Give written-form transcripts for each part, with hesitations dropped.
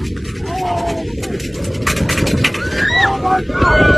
Oh my God!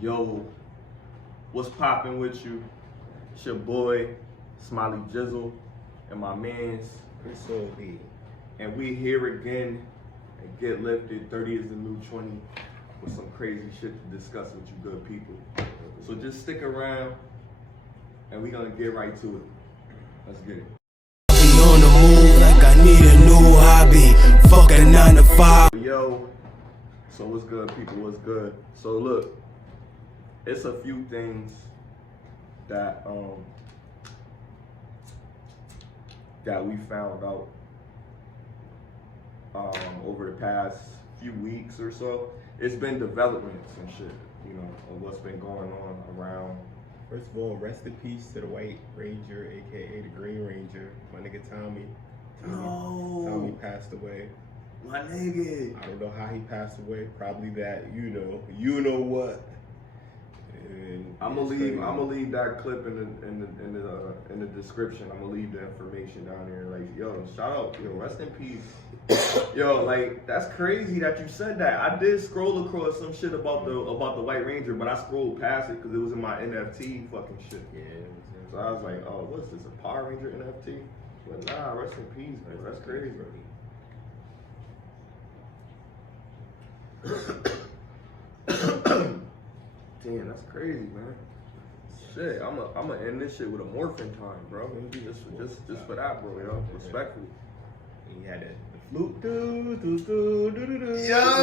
Yo, what's poppin' with you? It's your boy, Smiley Jizzle, and my mans, crisxmasod. And we here again at Get Lifted, 30 is the new 20, with some crazy shit to discuss with you good people. So just stick around, and we gonna get right to it. Let's get it. On the move like I need a new hobby. Fuck a 9 to 5. Yo, so what's good, people? What's good? So look, it's a few things that that we found out over the past few weeks or so. It's been developments and shit, you know, of what's been going on around. First of all, rest in peace to the White Ranger, aka the Green Ranger, my nigga Tommy. Tommy passed away. My nigga. I don't know how he passed away. Probably that, you know what. And I'm gonna leave that clip in the description. I'm gonna leave the information down there. Like, yo, shout out, yo, rest in peace. Yo, like, that's crazy that you said that. I did scroll across some shit about the White Ranger, but I scrolled past it because it was in my NFT fucking shit. Yeah. So I was like, oh, what's this, a Power Ranger NFT? But nah, rest in peace, man. That's crazy. Damn, that's crazy, man. Shit, I'm gonna end this shit with a morphin time, bro. Just for that, bro, yo. Respectfully. And you had the flute. Yo,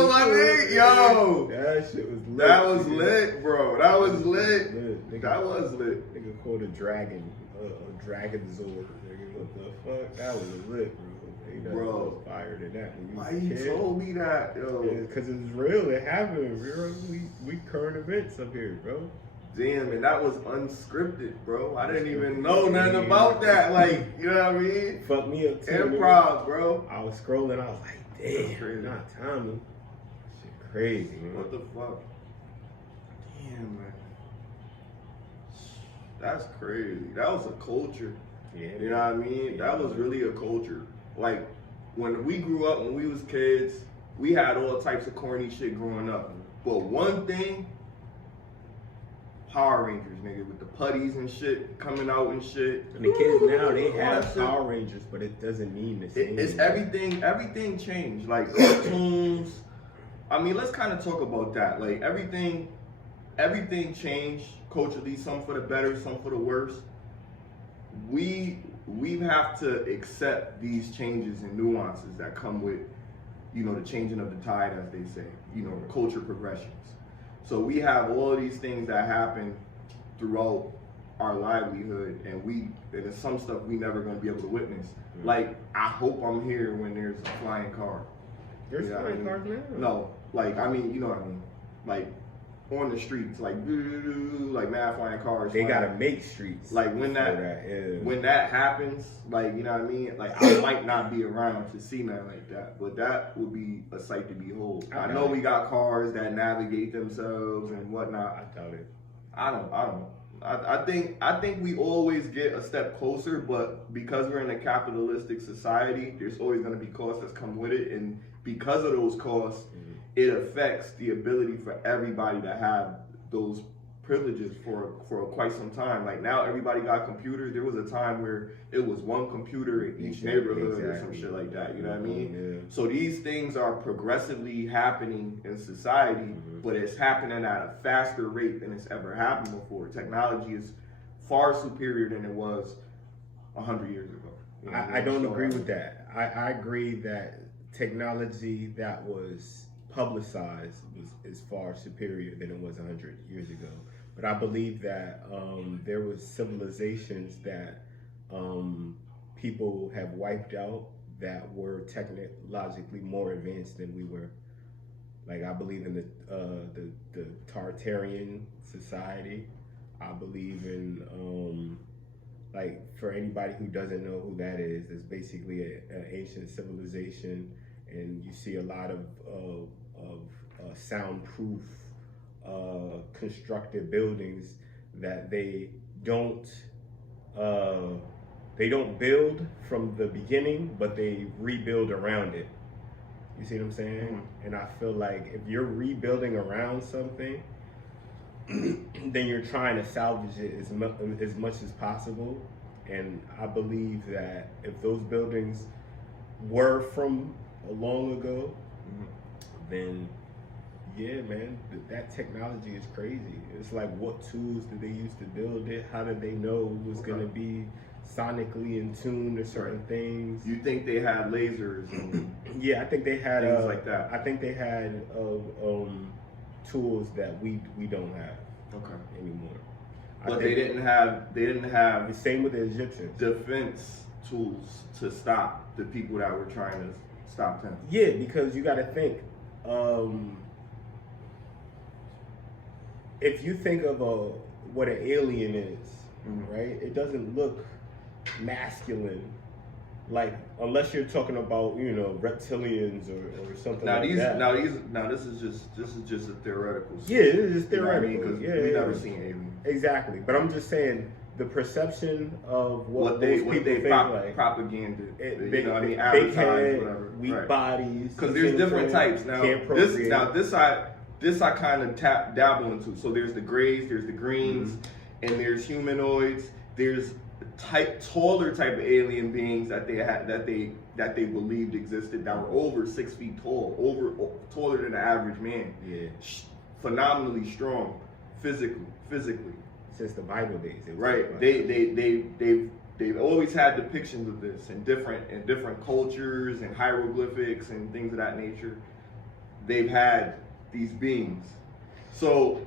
my nigga, yo. That shit was lit. That was lit, bro. That was lit. That was lit. Nigga called a dragon, a dragon zord. Nigga, what the fuck? That was lit, bro. Bro, fired in that. Why you told me that, yo? Because it's real. It happened. We current events up here, bro. Damn, and that was unscripted, bro. I didn't even know nothing about that. Like, you know what I mean? Fuck me up too. Improv, bro. I was scrolling. I was like, damn, not Tommy. Shit crazy, man. What the fuck? Damn, man. That's crazy. That was a culture. Yeah. You know what I mean? That was really a culture. Like, when we grew up, when we was kids, we had all types of corny shit growing up. But one thing, Power Rangers, nigga, with the putties and shit coming out and shit. And the kids now, they have Power Rangers, but it doesn't mean the same. It's everything changed. Like, cartoons. I mean, let's kind of talk about that. Like, everything changed culturally, some for the better, some for the worse. We have to accept these changes and nuances that come with, you know, the changing of the tide, as they say, you know, culture progressions. So we have all of these things that happen throughout our livelihood, and there's some stuff we never gonna be able to witness. Mm-hmm. Like, I hope I'm here when there's a flying car. There's flying cars now? No, like, I mean, you know what I mean? Like, on the streets, like mad flying cars. They gotta make streets. Like when that happens, like, you know what I mean? Like, I might not be around to see nothing like that, but that would be a sight to behold. I know we got cars that navigate themselves and whatnot. I doubt it. I don't. I think we always get a step closer, but because we're in a capitalistic society, there's always gonna be costs that come with it, and because of those costs, it affects the ability for everybody to have those privileges for quite some time. Like, now everybody got computers. There was a time where it was one computer in each neighborhood or some shit like that. You know what I mean? Yeah. So these things are progressively happening in society, but it's happening at a faster rate than it's ever happened before. Technology is far superior than it was 100 years ago. You know, I don't agree with that. I agree that technology that was publicized is far superior than it was 100 years ago. But I believe that there was civilizations that people have wiped out that were technologically more advanced than we were. Like, I believe in the Tartarian society. I believe in like, for anybody who doesn't know who that is, it's basically an ancient civilization, and you see a lot of soundproof constructed buildings that they don't build from the beginning, but they rebuild around it. You see what I'm saying? Mm-hmm. And I feel like if you're rebuilding around something, then you're trying to salvage it as much as possible. And I believe that if those buildings were from long ago, then yeah, man, that technology is crazy. It's like, what tools did they use to build it? How did they know it was going to be sonically in tune to certain things? You think they had lasers? And yeah, I think they had things like that. I think they had tools that we don't have anymore. But they didn't have the same with the Egyptians. Defense tools to stop the people that were trying to stop them. Yeah, because you got to think. If you think of what an alien is, right? It doesn't look masculine, like, unless you're talking about, you know, reptilians or something like that. Now this is just a theoretical. Yeah, it is just theoretical. You know what I mean? Yeah, we never seen aliens. Exactly, but I'm just saying the perception of what those people think, like propaganda. You know, I mean, big advertise, head, whatever. weak bodies. Because there's different types. Now this I kind of dabble into. So there's the grays, there's the greens, and there's humanoids. There's taller type of alien beings that they had that they believed existed that were over 6 feet tall, taller than the average man. Yeah, phenomenally strong, physically. Since the Bible days, right? They've always had depictions of this in different cultures and hieroglyphics and things of that nature. They've had these beings. So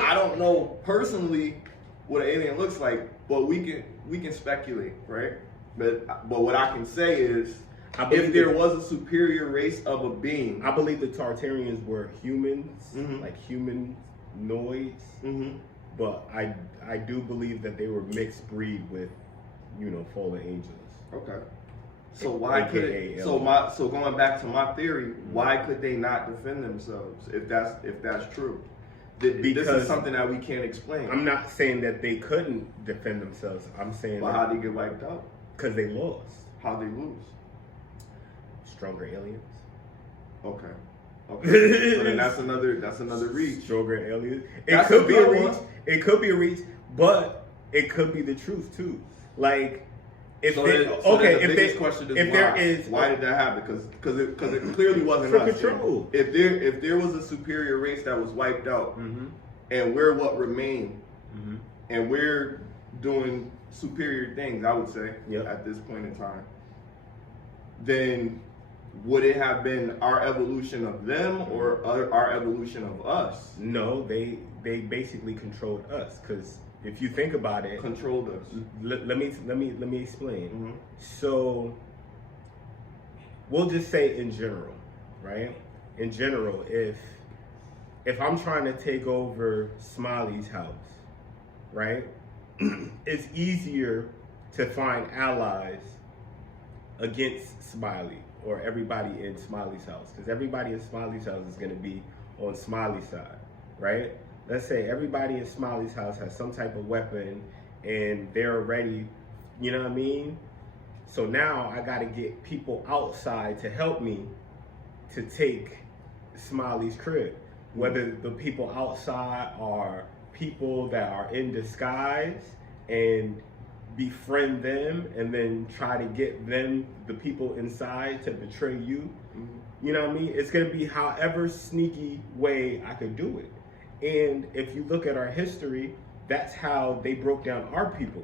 I don't know personally what an alien looks like, but we can speculate, right? But what I can say is, if there was a superior race of a being, I believe the Tartarians were humans, like humanoids. But I do believe that they were mixed breed with, you know, fallen angels. Okay. So why could it, so going back to my theory, why could they not defend themselves if that's true? This is something that we can't explain. I'm not saying that they couldn't defend themselves. I'm saying how'd they get wiped out? Because they lost. How'd they lose? Stronger aliens. Okay. So then that's another reach. Stronger aliens. It could be a reach. It could be a reach, but it could be the truth too. Like, if why did that happen? Because it clearly wasn't for us. Control. If there was a superior race that was wiped out, and we're what remained, and we're doing superior things, I would say at this point in time, then would it have been our evolution of them or our evolution of us? No, they basically controlled us, because if you think about it, controlled us. Let me explain. So we'll just say in general, right? In general, if I'm trying to take over Smiley's house, right? It's easier to find allies against Smiley or everybody in Smiley's house, because everybody in Smiley's house is going to be on Smiley's side, right? Let's say everybody in Smiley's house has some type of weapon and they're ready, you know what I mean? So now I got to get people outside to help me to take Smiley's crib. Whether the people outside are people that are in disguise and befriend them and then try to get them, the people inside, to betray you. You know what I mean? It's going to be however sneaky way I could do it. And if you look at our history, that's how they broke down our people,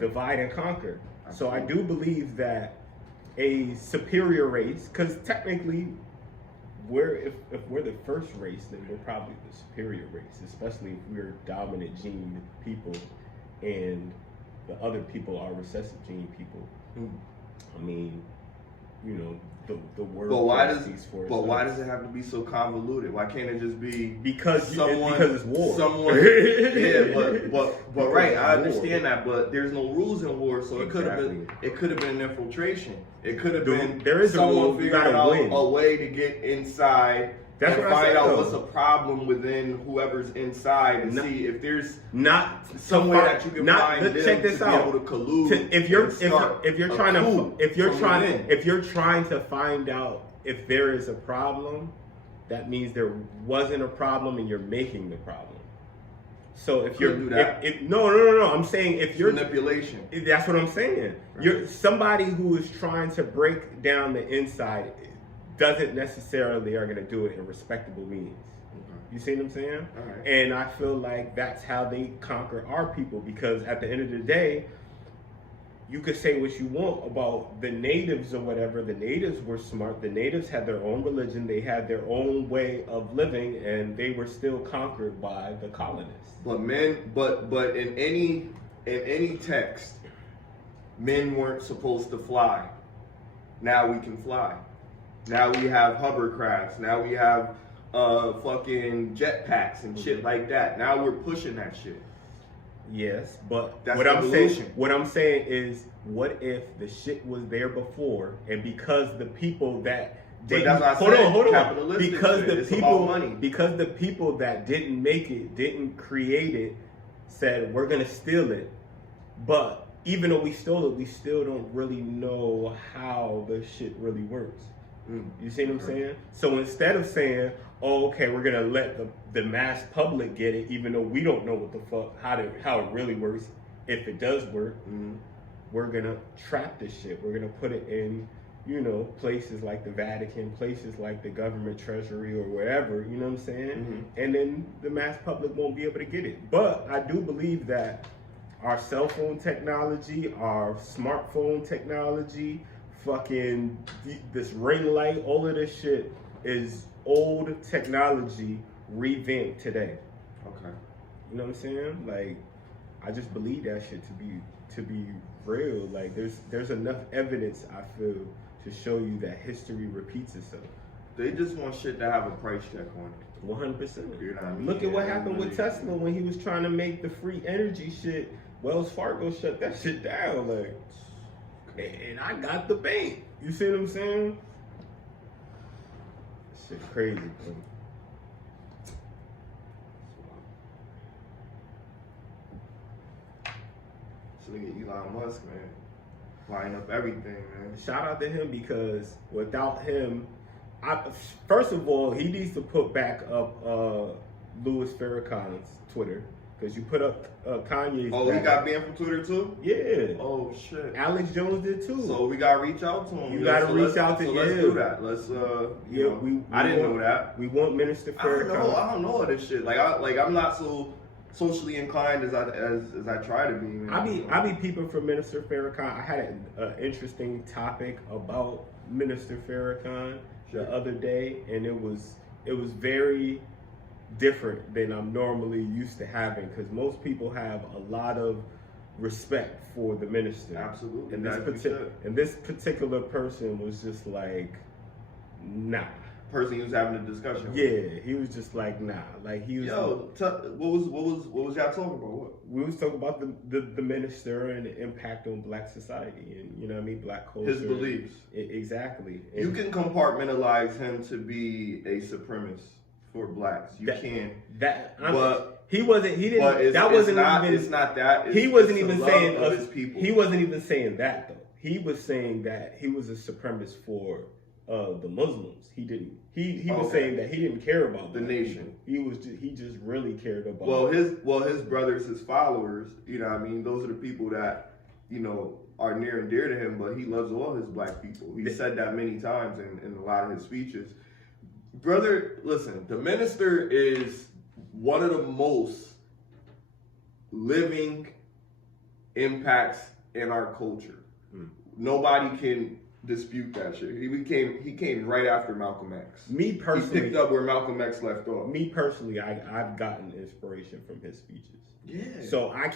divide and conquer. So I do believe that a superior race, because technically, if we're the first race, then we're probably the superior race, especially if we're dominant gene people and the other people are recessive gene people. I mean, you know, the word. But why does it have to be so convoluted? Why can't it just be because it's war? But right, I understand that, but there's no rules in war, so it could have been an infiltration. It could have been someone figuring out a way to get inside. Find out what's a problem within whoever's inside and see if there's some way that you can find them check this to out. be able to collude. If you're trying to find out if there is a problem, that means there wasn't a problem and you're making the problem. So if you're do that. No, I'm saying if you're manipulation. That's what I'm saying. Right. You're somebody who is trying to break down the inside. Doesn't necessarily are going to do it in respectable means. You see what I'm saying? Right. And I feel like that's how they conquer our people, because at the end of the day, you could say what you want about the natives or whatever. The natives were smart. The natives had their own religion. They had their own way of living, and they were still conquered by the colonists. But in any text, men weren't supposed to fly. Now we can fly. Now we have hovercrafts. Now we have fucking jetpacks and shit like that. Now we're pushing that shit. Yes, but that's what I'm saying is, what if the shit was there before, and because the people that because the people that didn't make it, didn't create it, said we're gonna steal it, but even though we stole it, we still don't really know how the shit really works. You see what I'm saying? So instead of saying, oh, okay, we're gonna let the mass public get it, even though we don't know what the fuck, how it really works, if it does work, we're gonna trap this shit. We're gonna put it in, you know, places like the Vatican, places like the government treasury or wherever, you know what I'm saying? And then the mass public won't be able to get it. But I do believe that our cell phone technology, our smartphone technology, fucking this ring light, all of this shit is old technology revamped today. Okay. You know what I'm saying? Like, I just believe that shit to be real. Like, there's enough evidence, I feel, to show you that history repeats itself. They just want shit to have a price check on it. 100%. You know what I mean? Look at what happened with Tesla when he was trying to make the free energy shit. Wells Fargo shut that shit down. Like, and I got the bank. You see what I'm saying? Shit crazy, bro. So nigga Elon Musk, man, buying up everything, man. Shout out to him, because without him, first of all, he needs to put back up Louis Farrakhan's Twitter. Because you put up Kanye's. Oh, he got banned from Twitter too? Yeah. Oh shit. Alex Jones did too. So we gotta reach out to him. You gotta reach out to him. Let's do that. Let's I didn't know that. We want Minister Farrakhan. I don't know all this shit. I'm not so socially inclined as I try to be. Man. I be peeping for Minister Farrakhan. I had an interesting topic about Minister Farrakhan the other day, and it was very different than I'm normally used to having, because most people have a lot of respect for the minister. Absolutely. And this particular person was just like, nah. Person he was having a discussion with. Yeah, he was just like, nah. Like, he was. Yo, what was y'all talking about? What? We was talking about the minister and the impact on Black society, and you know what I mean, Black culture. His beliefs. Exactly. And you can compartmentalize him to be a supremacist for Blacks. You can. He wasn't even saying that though. He was saying that he was a supremacist for the Muslims. He was saying that he didn't care about the nation. He just really cared about. His brothers, his followers. You know what I mean? Those are the people that, you know, are near and dear to him. But he loves all his Black people. He said that many times in a lot of his speeches. Brother, listen, the minister is one of the most living impacts in our culture. Nobody can dispute that shit. He came right after Malcolm X. Me personally, he picked up where Malcolm X left off. Me personally, I've gotten inspiration from his speeches. Yeah. So I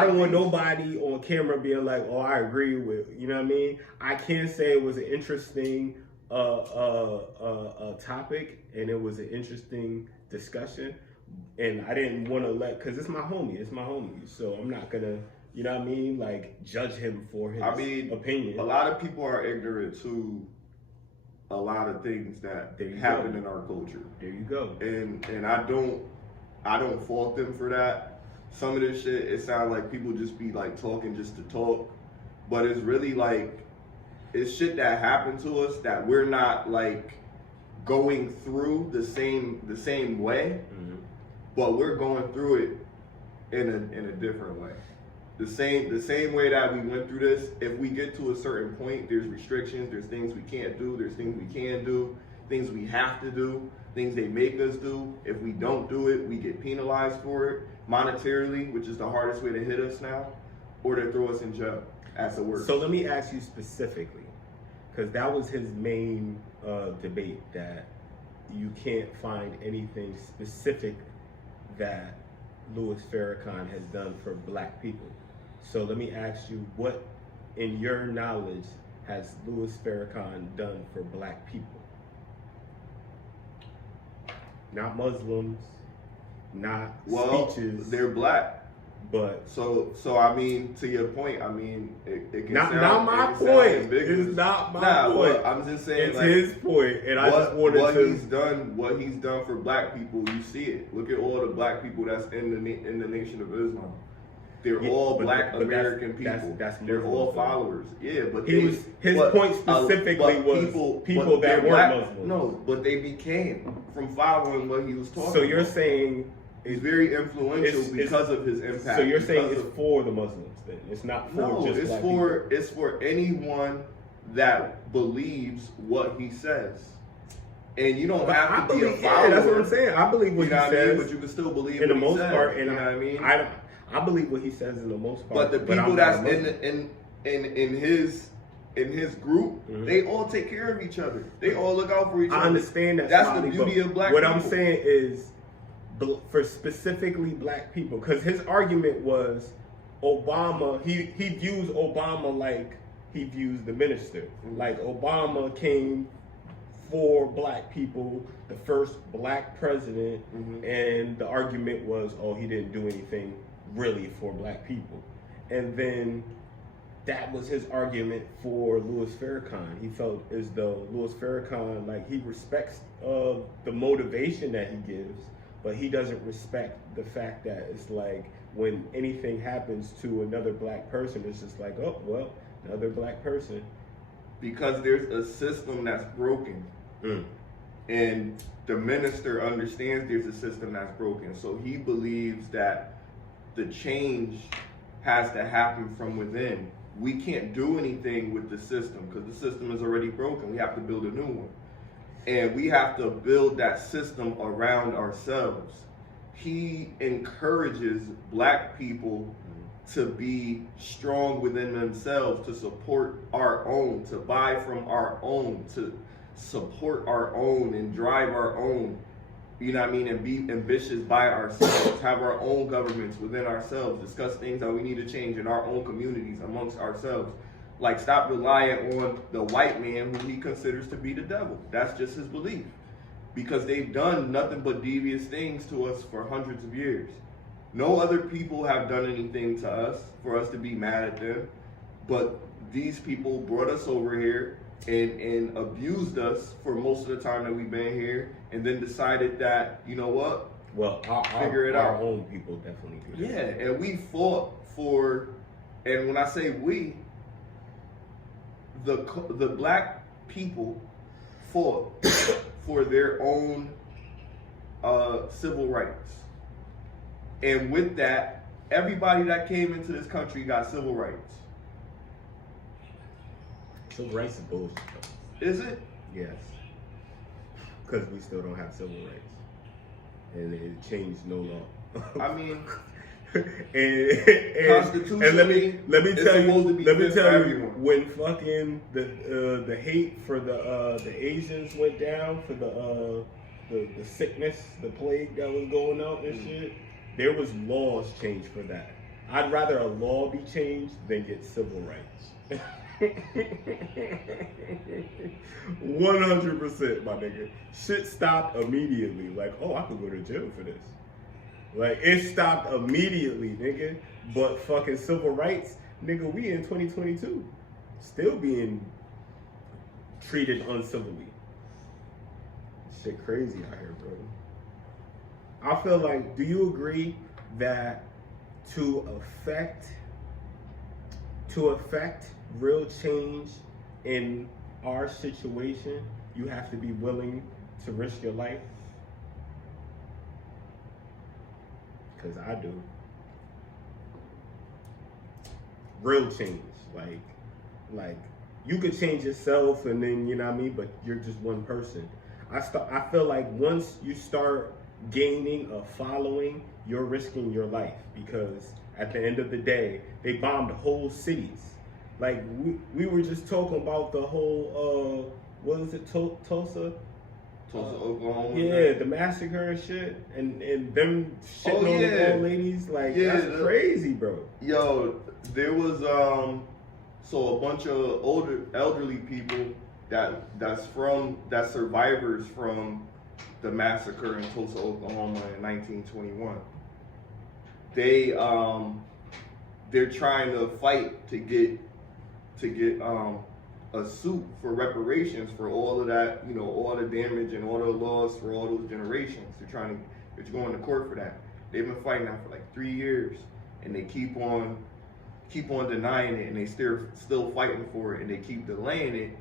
don't want nobody on camera being like, oh, I agree with, you know what I mean? I can say it was an interesting topic, and it was an interesting discussion, and I didn't want to because it's my homie, so I'm not gonna, you know what I mean, like judge him for his opinion. A lot of people are ignorant to a lot of things that happen in our culture. There you go. And I don't fault them for that. Some of this shit, it sounds like people just be like talking just to talk, but it's really like, it's shit that happened to us that we're not like going through the same way, but we're going through it in a different way. The same way that we went through this. If we get to a certain point, there's restrictions, there's things we can't do, there's things we can do, things we have to do, things they make us do. If we don't do it, we get penalized for it monetarily, which is the hardest way to hit us now, or to throw us in jail. That's the worst. So let me ask you specifically, because that was his main debate, that you can't find anything specific that Louis Farrakhan has done for black people. So let me ask you, what, in your knowledge, has Louis Farrakhan done for black people? Not Muslims, not speeches. They're black. But so I mean, to your point, I mean, it can not my point. It's not my point. Well, I'm just saying, it's like, his point, and I just wanted what he's done for black people. You see it. Look at all the black people that's in the Nation of Islam. They're all black American people. They're all followers. Yeah, but his point specifically was people that weren't Muslims. No, but they became from following what he was talking. So you're saying he's very influential because of his impact. So you're saying it's for the Muslims then? It's not for just black people? It's for anyone that believes what he says. And you don't have to be a follower. Yeah, that's what I'm saying. I believe what he says. But you can still believe in the what most part. You know what I mean? I believe what he says in the most part. But the people that's in his group, they all take care of each other. They all look out for each other. I understand that. That's the beauty of black people. What I'm saying is, for specifically black people, because his argument was Obama, he views Obama like he views the minister. Like Obama came for black people, the first black president, and the argument was, oh, he didn't do anything really for black people. And then that was his argument for Louis Farrakhan. He felt as though Louis Farrakhan, like, he respects the motivation that he gives, but he doesn't respect the fact that it's like when anything happens to another black person, it's just like, oh, well, another black person. Because there's a system that's broken. And the minister understands there's a system that's broken. So he believes that the change has to happen from within. We can't do anything with the system because the system is already broken. We have to build a new one. And we have to build that system around ourselves. He encourages black people to be strong within themselves, to support our own, to buy from our own, to support our own and drive our own, you know what I mean, and be ambitious by ourselves, have our own governments within ourselves, discuss things that we need to change in our own communities amongst ourselves. Like, stop relying on the white man who he considers to be the devil. That's just his belief. Because they've done nothing but devious things to us for hundreds of years. No other people have done anything to us for us to be mad at them. But these people brought us over here and abused us for most of the time that we've been here, and then decided that, you know what? Well, our own people definitely do that. Yeah, and we fought for, and when I say we, the black people fought for their own civil rights. And with that, everybody that came into this country got civil rights. Civil rights is bullshit. Is it? Yes. Because we still don't have civil rights. And it changed no law. I mean, and let me tell you, when fucking the hate for the Asians went down for the sickness, the plague that was going out and shit, there was laws changed for that. I'd rather a law be changed than get civil rights. 100%, my nigga. Shit stopped immediately. Like, oh, I could go to jail for this. Like, it stopped immediately, nigga. But fucking civil rights, nigga, we in 2022. Still being treated uncivilly. Shit crazy out here, bro. I feel like, do you agree that to affect real change in our situation, you have to be willing to risk your life? Because I do. Real change, like you could change yourself, and then you know what I mean. But you're just one person. I feel like once you start gaining a following, you're risking your life, because at the end of the day, they bombed whole cities. Like we were just talking about the whole what was it, Tulsa, Oklahoma. Yeah, the massacre and shit, and them shitting on the old ladies. Like, that's crazy, bro. Yo, there was so a bunch of elderly people that's survivors from the massacre in Tulsa, Oklahoma in 1921. They're trying to fight to get a suit for reparations for all of that, you know, all the damage and all the loss for all those generations. They're going to court for that. They've been fighting that for like 3 years, and they keep on denying it, and they still fighting for it, and they keep delaying it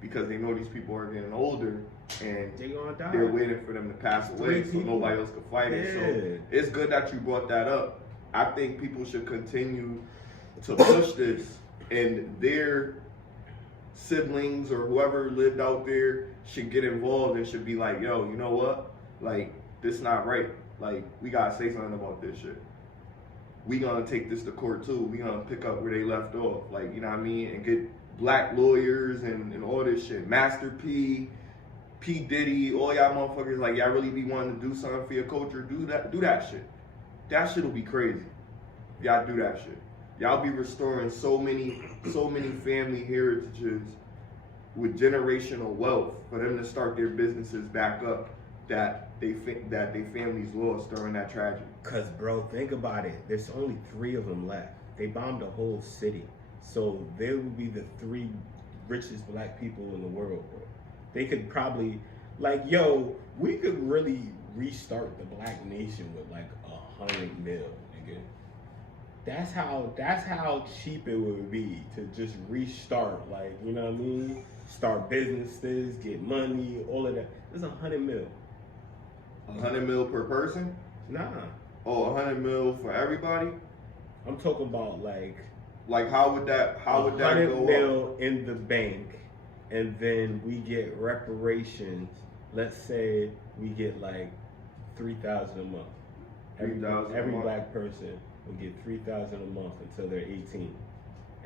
because they know these people are getting older and they're waiting for them to pass away so nobody else can fight it. So it's good that you brought that up. I think people should continue to push this, and their siblings or whoever lived out there should get involved and should be like, yo, you know what? Like, this not right. Like, we gotta say something about this shit. We gonna take this to court too. We gonna pick up where they left off. Like, you know what I mean? And get black lawyers and all this shit. Master P, P. Diddy, all y'all motherfuckers, like, y'all really be wanting to do something for your culture, do that shit. That shit'll be crazy. Y'all do that shit. Y'all be restoring so many family heritages with generational wealth for them to start their businesses back up that they families lost during that tragedy. Cause bro, think about it. There's only 3 of them left. They bombed a whole city. So they would be the 3 richest black people in the world, bro. They could probably, like, yo, we could really restart the black nation with like 100 mil, nigga. That's how cheap it would be to just restart, like, you know what I mean? Start businesses, get money, all of that. It's 100 mil. 100 mil per person? Nah. Oh, 100 mil for everybody? I'm talking about like how would that go 100 mil in the bank, and then we get reparations. Let's say we get like $3,000 a month. Every black person will get $3,000 a month until they're 18,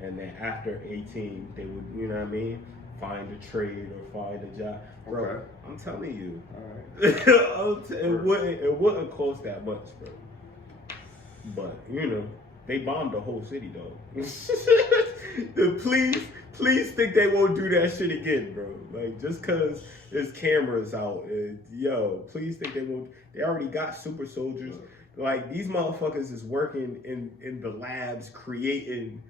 and then after 18, they would, you know what I mean, find a trade or find a job. Bro, okay. I'm telling you, all right. it wouldn't cost that much, bro. But you know, they bombed the whole city, though. Please think they won't do that shit again, bro. Like, just cause there's cameras out, yo, please think they won't. They already got super soldiers. Like, these motherfuckers is working in the labs creating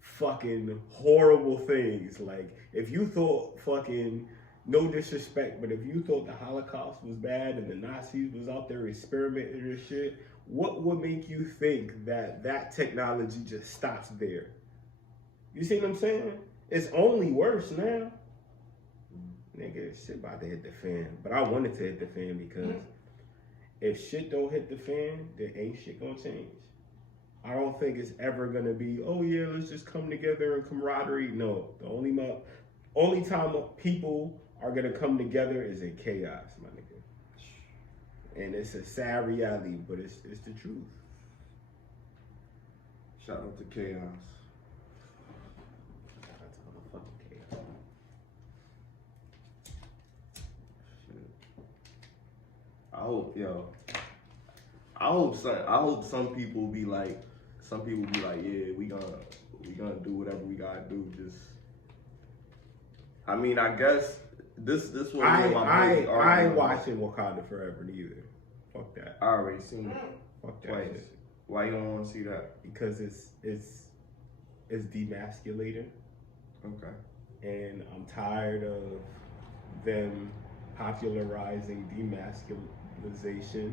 fucking horrible things. Like, if you thought fucking, no disrespect, but if you thought the Holocaust was bad and the Nazis was out there experimenting and shit, what would make you think that technology just stops there? You see what I'm saying? It's only worse now. Nigga, shit about to hit the fan. But I wanted to hit the fan because if shit don't hit the fan, then ain't shit gonna change. I don't think it's ever gonna be, oh yeah, let's just come together in camaraderie. No, the only time people are gonna come together is in chaos, my nigga. And it's a sad reality, but it's the truth. Shout out to Chaos. That's motherfucking chaos. Shit. I hope some people be like, yeah, we gonna do whatever we gotta do. Just, I mean, I guess this was I ain't watching Wakanda Forever neither. Fuck that. I already seen it Fuck that twice. shit. Why you don't want to see that? Because it's demasculating, Okay. and I'm tired of them popularizing demasculization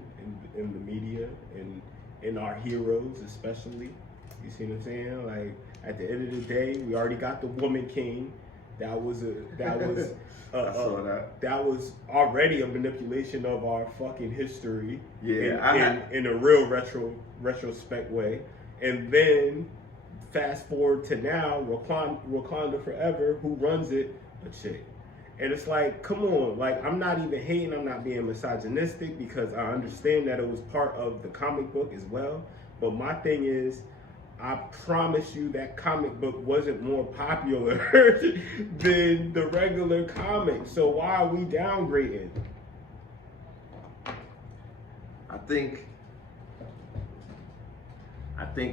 in the media and in our heroes especially. You see what I'm saying? Like, at the end of the day, we already got the woman king. That was I saw that. That was already a manipulation of our fucking history. Yeah, in a real retrospect way. And then fast forward to now, Wakanda Forever, who runs it? A chick. And it's like, come on, like, I'm not even hating, I'm not being misogynistic, because I understand that it was part of the comic book as well. But my thing is, I promise you that comic book wasn't more popular than the regular comic. So why are we downgrading? I think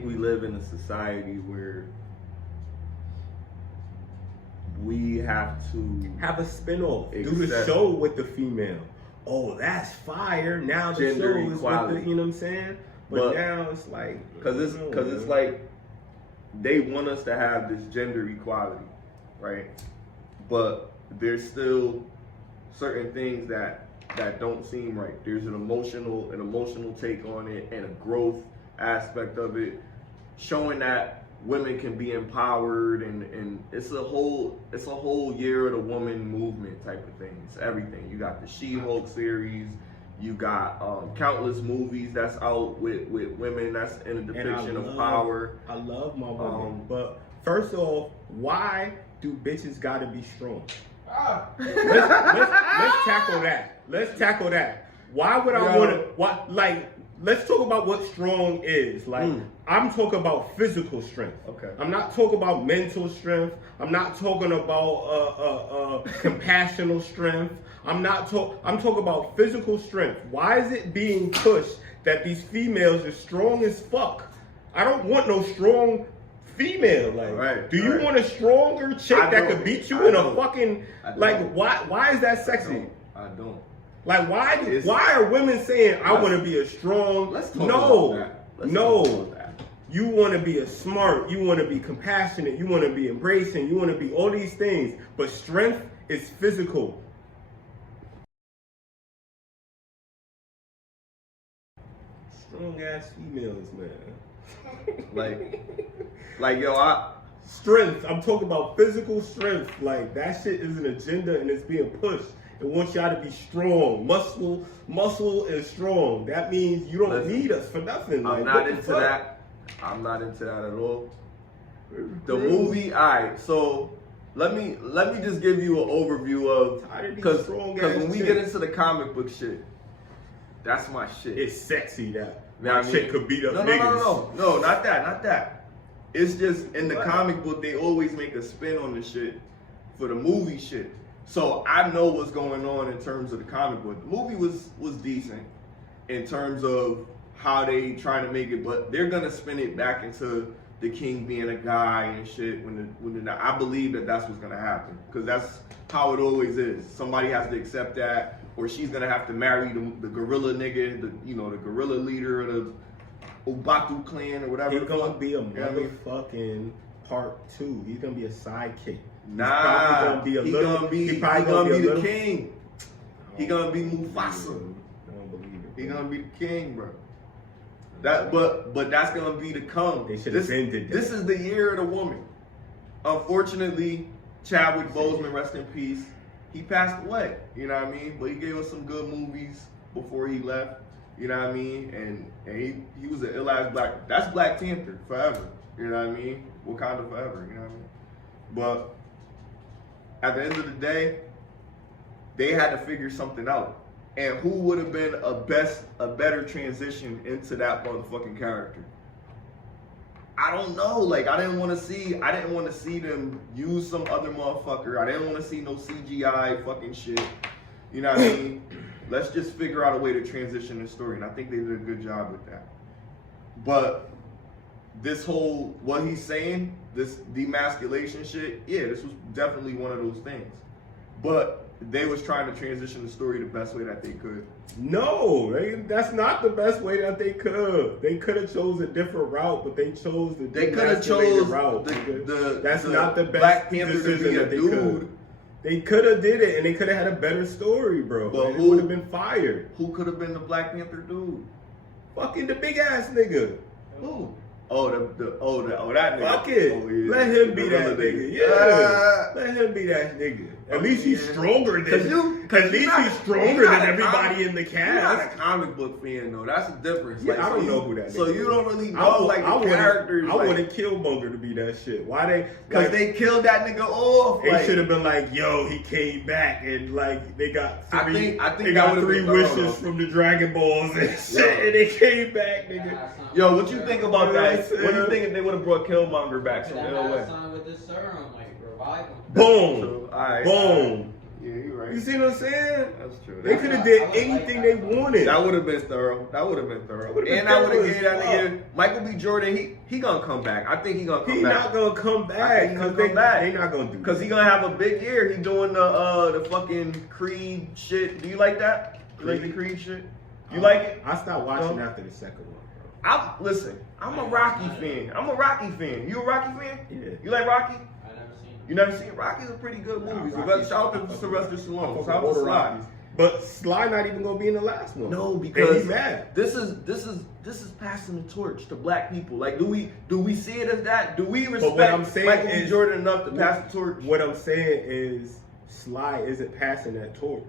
we live in a society where we have to have a spinoff. Do the accept show with the female. Oh, that's fire. Now the gender show is equality. with the, you know what I'm saying? But now it's like, because it's like they want us to have this gender equality, right? But there's still certain things that don't seem right. There's an emotional take on it, and a growth aspect of it, showing that women can be empowered, and it's a whole year of the woman movement type of thing. It's everything. You got the She-Hulk series. You got countless movies that's out with women that's in a depiction of power. I love my woman. But first off, why do bitches gotta be strong? Let's tackle that. Let's tackle that. Why would I want to, let's talk about what strong is. I'm talking about physical strength. Okay. I'm not talking about mental strength. I'm not talking about compassional strength. I'm talking about physical strength. Why is it being pushed that these females are strong as fuck? I don't want no strong female. Do you want a stronger chick that could beat you in a fucking why is that sexy? I don't. Like, why are women saying I want to be a strong? Let's talk about that. No. You want to be a smart. You want to be compassionate. You want to be embracing. You want to be all these things. But strength is physical. Strong ass females, man. Strength. I'm talking about physical strength. Like, that shit is an agenda and it's being pushed. It wants y'all to be strong. Muscle is strong. That means you don't need us for nothing. I'm not into that. I'm not into that at all. The movie, alright, so let me just give you an overview of, because when we get into the comic book shit, that's my shit. It's sexy that my shit could beat up niggas. No, not that. It's just in the comic book they always make a spin on the shit for the movie shit. So I know what's going on in terms of the comic book. The movie was decent in terms of how they trying to make it, but they're gonna spin it back into the king being a guy and shit. I believe that's what's gonna happen, because that's how it always is. Somebody has to accept that, or she's gonna have to marry the gorilla nigga, the gorilla leader of the Ubatu clan or whatever. He's gonna be a motherfucking part 2. He's gonna be a sidekick. Nah, he gonna be the king. He gonna be Mufasa. I don't believe it. He gonna be the king, bro. But that's gonna be the come. They should have ended that. This is the year of the woman. Unfortunately, Chadwick Boseman, rest in peace, he passed away. You know what I mean? But he gave us some good movies before he left. You know what I mean? And he was an ill-ass that's Black Panther forever. You know what I mean? Wakanda forever. You know what I mean? But at the end of the day, they had to figure something out. And who would have been a better transition into that motherfucking character? I don't know. Like, I didn't want to see them use some other motherfucker. I didn't want to see no CGI fucking shit. You know what I mean? Let's just figure out a way to transition the story. And I think they did a good job with that. But this whole, what he's saying, this demasculation shit, yeah, this was definitely one of those things. But they was trying to transition the story the best way that they could. No, that's not the best way that they could. They could have chose a different route, but they chose the demasculated route. That's not the best decision that they could. They could have did it, and they could have had a better story, bro. But who would have been fired? Who could have been the Black Panther dude? Fucking the big ass nigga. Who? Oh, that nigga. Fuck it. Oh, yeah. Let him be that nigga. Yeah. Let him be that nigga. At least he's stronger than he's stronger than everybody in the cast. You're not a comic book fan though. That's the difference. Yeah, like, I don't know who that is. So you don't really know the characters. I wanted Killmonger to be that shit. Why they? Because they killed that nigga off. They should have been like, yo, he came back, and like they got three. I think they got 3 wishes from the Dragon Balls and shit, and they came back, nigga. Yo, what you think about that? What do you think if they would have brought Killmonger back some that way? sign with this serum, like revive him. Boom. Alright. Boom. Yeah, you're right. You see what I'm saying? That's true. They could have did anything they wanted. That would have been thorough. And I would have gave that nigga Michael B. Jordan. He gonna come back. I think he gonna come back. He not gonna come back because they not gonna do. Because he gonna have a big year. He doing the fucking Creed shit. Do you like that? You like the Creed shit? You like it? I stopped watching after the second one. Listen, I'm a Rocky fan. You a Rocky fan? Yeah. You like Rocky? I never seen it. You never seen it? Rocky's a pretty good movie. Shout out to Sylvester Stallone. Shout out to Sly. Rockies. But Sly not even gonna be in the last one. No, because he's mad. This is passing the torch to black people. Like, do we see it as that? Do we respect Michael B. Jordan enough to pass the torch? What I'm saying is Sly isn't passing that torch.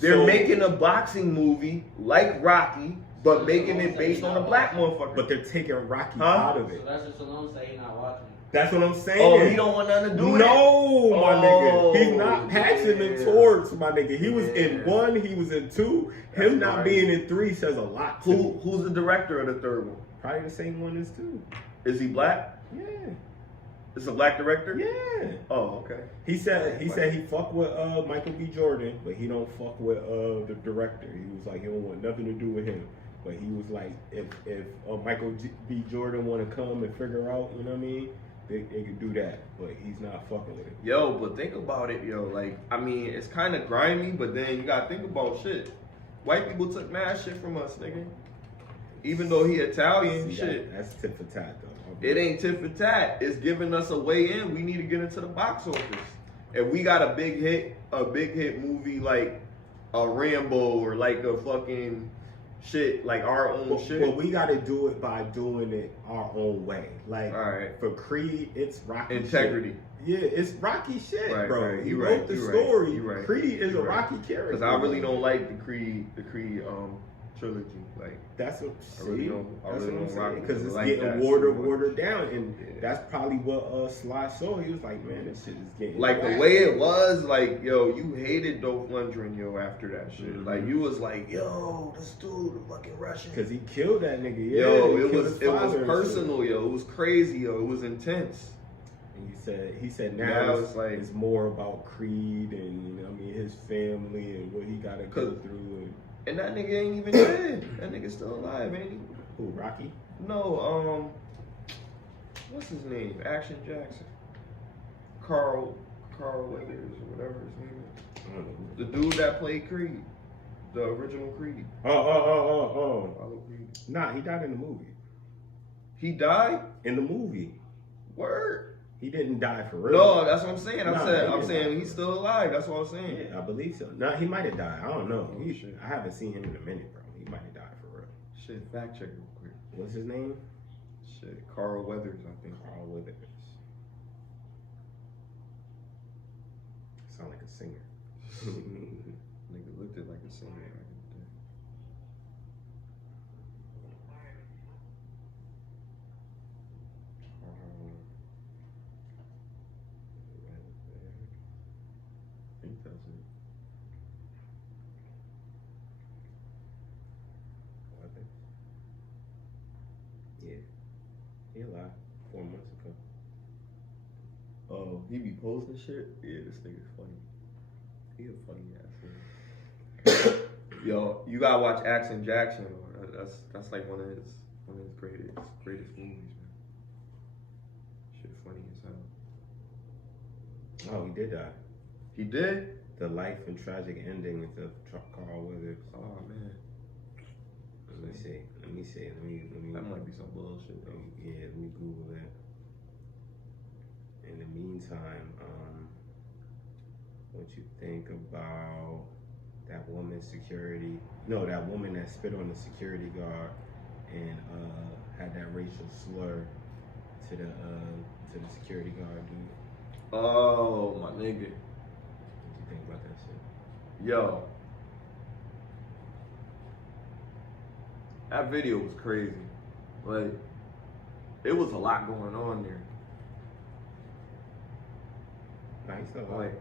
They're making a boxing movie like Rocky, but making it based on a black motherfucker. But they're taking Rocky out of it. So that's just Stallone say he's not watching it. That's what I'm saying. Oh, he don't want nothing to do with it? No, my nigga. He's not passing the torch, my nigga. He was in 1, he was in 2. Him not being in 3 says a lot to me. Who's the director of the third one? Probably the same one as 2. Is he black? Yeah. It's a black director? Yeah. Oh, okay. He said he fuck with Michael B. Jordan, but he don't fuck with the director. He was like, he don't want nothing to do with him. But he was like, if Michael B. Jordan want to come and figure out, you know what I mean, they could do that. But he's not fucking with it. Yo, but think about it, yo. Like, I mean, it's kind of grimy, but then you gotta think about shit. White people took mad shit from us, nigga. Even though he Italian, shit. That's tit for tat, though. It ain't tit for tat. It's giving us a way in. We need to get into the box office. If we got a big hit movie like a Rambo or like a fucking shit, like our own shit. But we got to do it by doing it our own way. Like, for Creed, it's Rocky integrity. Shit. Yeah, it's Rocky shit, bro. He wrote the story. Creed is a Rocky character. Because I really don't like the Creed trilogy. Like, that's what I really don't rock because it's like getting watered down, and that's probably what Sly saw. He was like, man, this shit is getting like the way it was. Like, yo, you hated Dolph Lundgren, yo, after that shit. Mm-hmm. Like, you was like, yo, this dude, the fucking Russian, because he killed that nigga. Yeah, yo, it was personal, yo. It was crazy, yo. It was intense. And he said now it's like it's more about Creed and, you know, I mean, his family and what he got to go through. And that nigga ain't even dead. That nigga still alive, ain't he? Who, Rocky? No, what's his name? Action Jackson. Carl Weathers or whatever his name is. The dude that played Creed. The original Creed. Oh. Nah, he died in the movie. He died? In the movie. Word. He didn't die for real. No, that's what I'm saying. I'm saying he's still alive. That's what I'm saying. Yeah, I believe so. No, he might have died. I don't know. I haven't seen him in a minute, bro. He might have died for real. Shit, fact check real quick. What's his name? Shit, Carl Weathers, I think. Carl Weathers. Sound like a singer. Nigga looked it like a singer. Yeah, he alive. Yo, he be posting shit. Yeah, this nigga's funny. He a funny ass nigga. Yo, you gotta watch Action Jackson. That's like one of his greatest movies, man. Shit funny as hell. Oh, he did die. He did? The life and tragic ending of Carl Weathers. Oh man. Let me see. Let me. That might be some bullshit though. Yeah, let me Google that. In the meantime, what you think about that woman that spit on the security guard and had that racial slur to the security guard dude? Oh my nigga. What you think about that shit? Yo. That video was crazy. Like, it was a lot going on there. Nah, he's still alive. Like,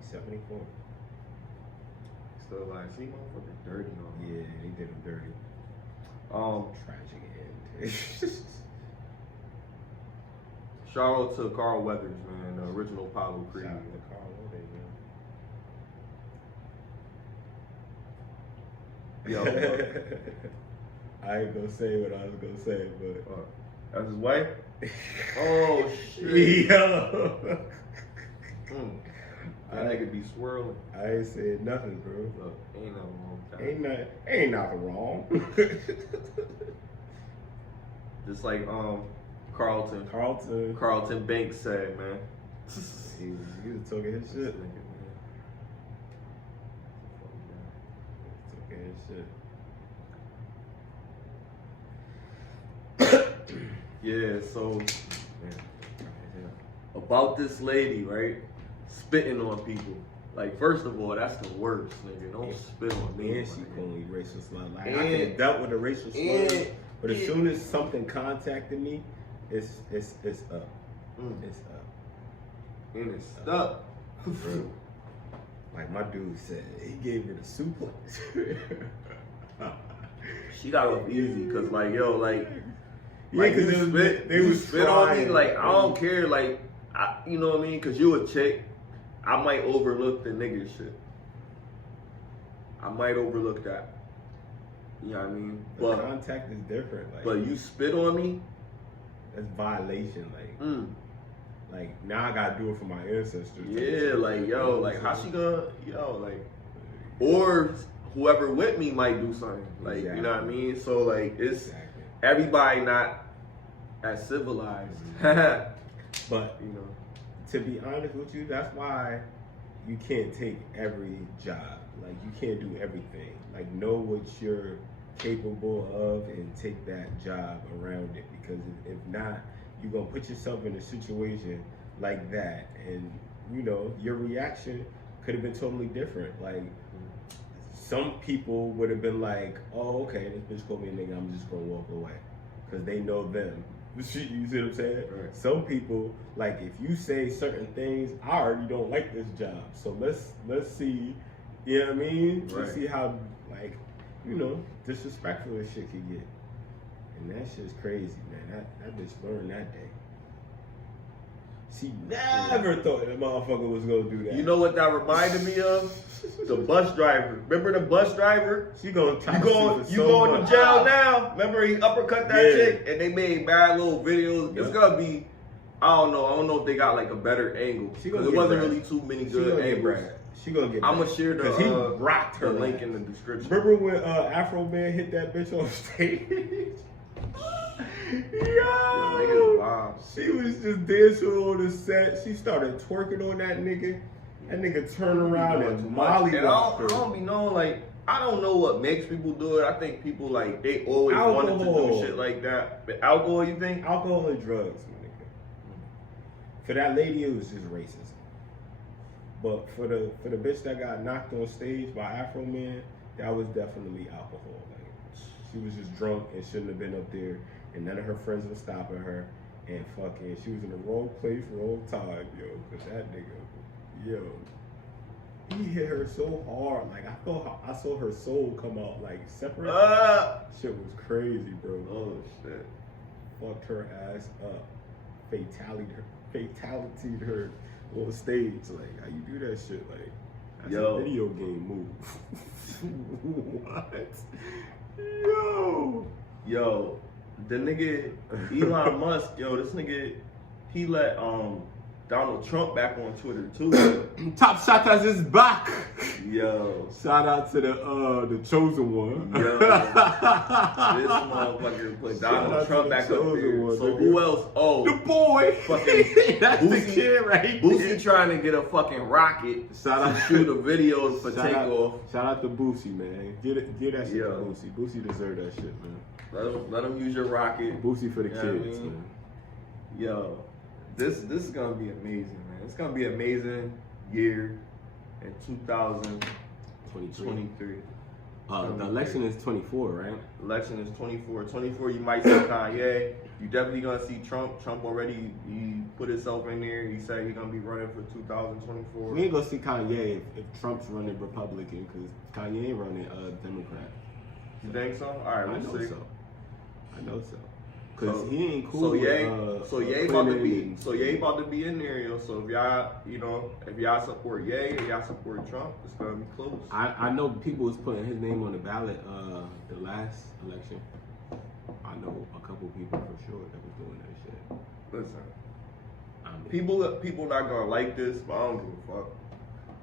He's 74. still like, see, motherfucker dirty on him. Yeah, he did him dirty. Tragic end. Shout out to Carl Weathers, man, the original Apollo Creed. Shout out to Carl Weathers, man. Yo, I ain't gonna say what I was gonna say, but that's his wife? Oh, shit. yo, That nigga be swirling. I ain't said nothing, bro. Look, ain't nothing wrong with that. Ain't nothing wrong. Just like Carlton Banks said, man. he was talking his shit. Talking his shit. Yeah, so about this lady, right? Spitting on people. Like, first of all, that's the worst, nigga. Don't spit on me. And she called me racial slur. Like, I And- could have dealt with a racial slur, but as and- soon as something contacted me, it's up. It's up. And it's stuck. Bro. Like my dude said, he gave her the suplex. She got off easy, cause like, yo, like, Yeah, like, because they was spit on me. Like, I don't care. Like, you know what I mean? Cause you a chick, I might overlook the nigga shit. I might overlook that. You know what I mean? The contact is different. Like, but you spit on me, that's violation. Like now I gotta do it for my ancestors. yeah, like, yo, like, how she gonna, like, or whoever with me might do something. Like, Exactly. you know what I mean? So, like, it's Exactly. everybody not as civilized. But You know. to be honest with you, that's why you can't take every job. Like you can't do everything. Like know what you're capable of and take that job around it. Because if not, you're gonna put yourself in a situation like that, and you know your reaction could have been totally different. Like some people would have been like, "Oh, okay, this bitch called me a nigga. I'm just gonna walk away," because they know them. You see what I'm saying? Right. Some people, like, if you say certain things, I already don't like this job. So let's see, you know what I mean? Right. Let's see how, like, you know, disrespectful this shit can get. And that shit's crazy, man. That bitch learned that day. She never thought that motherfucker was gonna do that. You know what that reminded me of? The bus driver. Remember the bus driver? She gonna try You going to much. jail now? Remember he uppercut that Yeah. chick and they made bad little videos. It's Yep. gonna be, I don't know if they got like a better angle. She Because gonna it wasn't get really too many She good gonna get angles. brag. She gonna get I'm brag. gonna share the 'Cause he rocked her link ass. in the description. Remember when Afro Man hit that bitch on stage? niggas wild. She was just dancing on the set. She started twerking on that nigga. That nigga turned around and Molly And I don't be knowing, like, I don't know what makes people do it. I think people, like, they always wanted to Alcohol. do shit like that. But alcohol, you think? Alcohol and drugs, my nigga. For that lady, it was just racism. But for the bitch that got knocked on stage by Afro Man, that was definitely alcohol. Like, she was just drunk and shouldn't have been up there, and none of her friends were stopping her. And fucking, she was in the wrong place, wrong time, yo. Cause that nigga, yo, he hit her so hard. Like I saw her soul come out like separate. Shit was crazy, bro. Oh, shit. Fucked her ass up. Fatality her. on stage. Like, how you do that shit? Like, that's Yo. a video game move. What? Yo. The nigga Elon Musk, this nigga, he let Donald Trump back on Twitter too. Top Shotters is back. Yo. Shout out to the chosen one. Yo. This motherfucker put Donald Trump back up there. One, so nigga. who else? Oh, The boy. fucking That's Boosie. the kid right Boosie there. trying to get a fucking rocket Shout out to shoot a video for Shout takeoff. Shout out to Boosie, man. Get that shit Yo. to Boosie. Boosie deserve that shit, man. Let him use your rocket. Boosie for the You know what I kids, mean? man. Yo, this is gonna be amazing, man. It's gonna be an amazing year in 2023. The election is 24, right? Election is 24. 24, you might see Kanye. You definitely gonna see Trump. Trump already he put himself in there. He said he's gonna be running for 2024. We ain't gonna see Kanye if Trump's running Republican, because Kanye ain't running Democrat. You think so? All right, I we'll know see. so. I know so. Cause So- he ain't cool. So with, Ye about to Clinton be. and- So Ye about to be in there, yo. So if y'all, if y'all support Ye or y'all support Trump, it's gonna be close. I know people was putting his name on the ballot the last election. I know a couple people for sure that was doing that shit. Listen, I mean, people not gonna like this, but I don't give a fuck.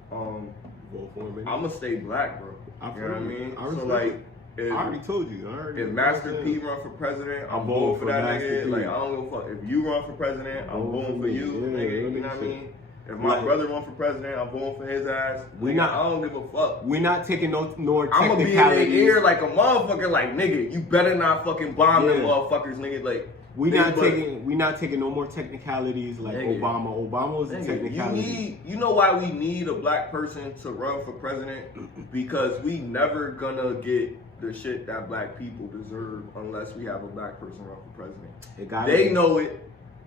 vote for him. I'm gonna stay black, bro. I You know what I feel you. mean? I So respect like, it. I already told you. if Master P run for president, I'm voting for that Master nigga. P. Like I don't give a fuck. If you run for president, I'm voting for you, Yeah, nigga. You really know what I shit. mean? If my Like- brother run for president, I'm voting for his ass. We Nigga, not- I don't give a fuck. We're not taking no I'm gonna be in their technicalities. ear like a motherfucker. Like nigga, you better not fucking bomb them Yeah. motherfuckers, nigga. Like We nigga, not taking no more technicalities like Nigga. Obama. Obama was a Nigga, technicality. you know why we need a black person to run for president? Because we never gonna get the shit that black people deserve unless we have a black person run for president. They know it,